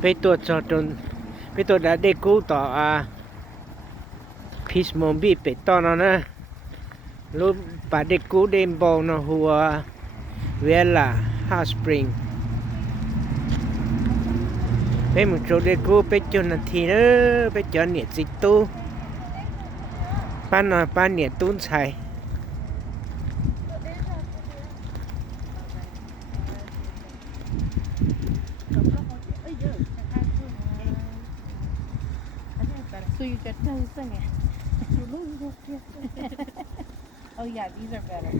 ไปตรวจสอบจนไปตรวจเด็กกู้ต่อพิสมอมบีเป็ดตอนนั้นนะรู้ป่าเด็กกู้เดมบอลนะหัวเวลาฮาสปริงไปหมุนโจเด็กกู้ไปจนนาทีเนอะไปจนเนี่ยสิตู้ป้านอนป้านเนี่ยตุ้นใส่ So you just know singing. Oh yeah, these are better.